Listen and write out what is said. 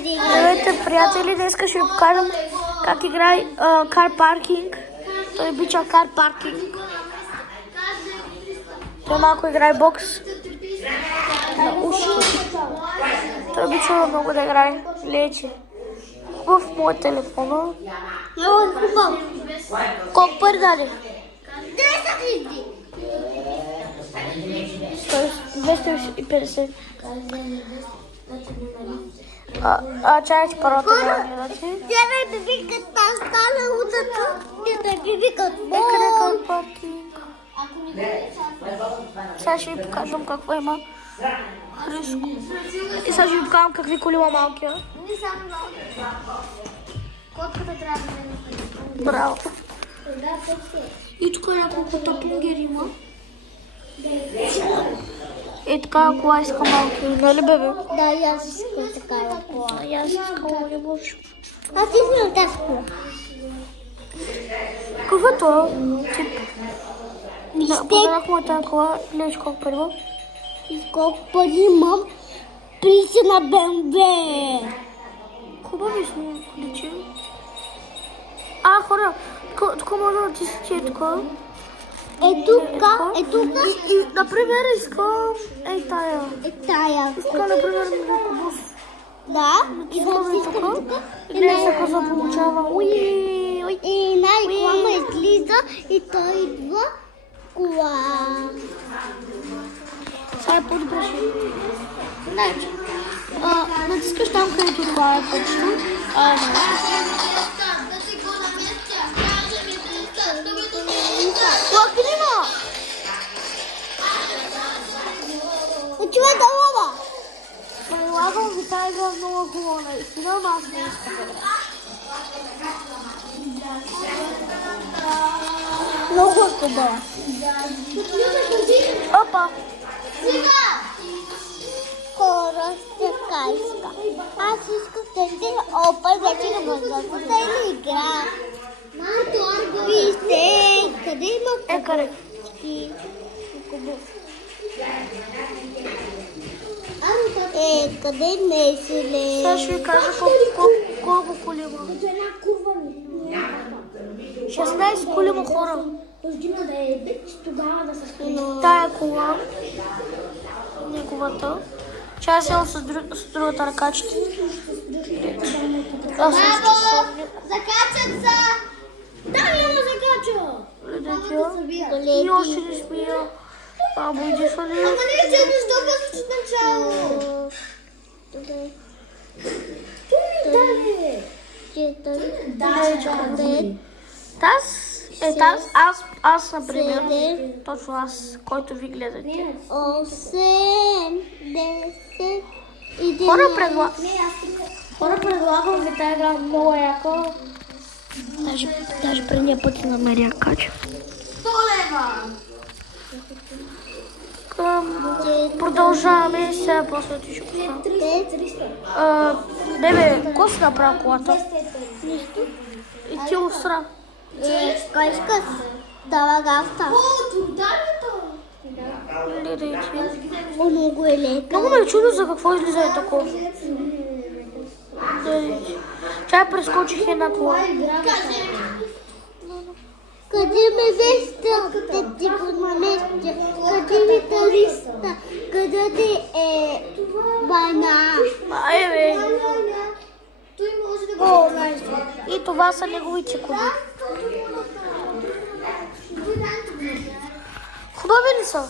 Здравейте, приятели! Днес ще ви покажем как играе Car Parking. Той обича Car Parking. Той малко играе бокс на уши. Той обича много да играе лече. В моят телефон. Колко пари даде? 250. Чай, че първата да гледате. Къде Car Parking. Сега ще ви покажем какво има Хриско. И сега ще ви покажем какви коли има малкия. Браво! И тук няколко топингери има. И такава кола иска малки, нали бебе? Да, и аз искам такава кола. И аз искам, не можеш. Аз искам тази кола. Какво е това? Тип. Подарах му тази кола, гледаш колко пари има. И колко пари имам? Прича на БМВ. Хубави сме количи. Хора, тук може да натиснете и тук. Е тука. И, например, искам тая. Тая. Искам, например, микробус. Да. И Искаме тук. тук. И гледай се какво се получава. И най-кола излиза и той идва кола. Сега е по-добре ще. Значи, натискаш там, където това е почта. Лакрима! Отива да лава. Предлагам ви тази игра много хубава наистина, но аз не искам. Много хубава. Опа! Хора, така иска. Аз искам тези опа, вече не може да се игра. Вижте, къде има Къде? къде меселе? Сега ще ви кажа колко коли има. 16 коли има хора. Тая кола, неговата. Чая село с другата ръка, че Браво! Закачат се! Да, я ме закача! И още не смия. Бабо, идиш ли? Ама не, че защо казваш от начало? Аз, например, точно аз, който ви гледате. 8, 10, 11. Хора, предлагам ви тази игра много яка. Даже предния път и намеря кача. 100 лева! Продължаваме сега, после ти ще поставя. Бебе, какво си направи колата? И ти усра. Кой искаш? Дава гафта. Много е лека. Много ме е чудо за какво излиза и такова. Чай прескочих една кола. Къде ме веща? Да ти го наместя. Къде ми тариста? Къде ти е война? Бе. И това са неговите коли. Хубави ли са?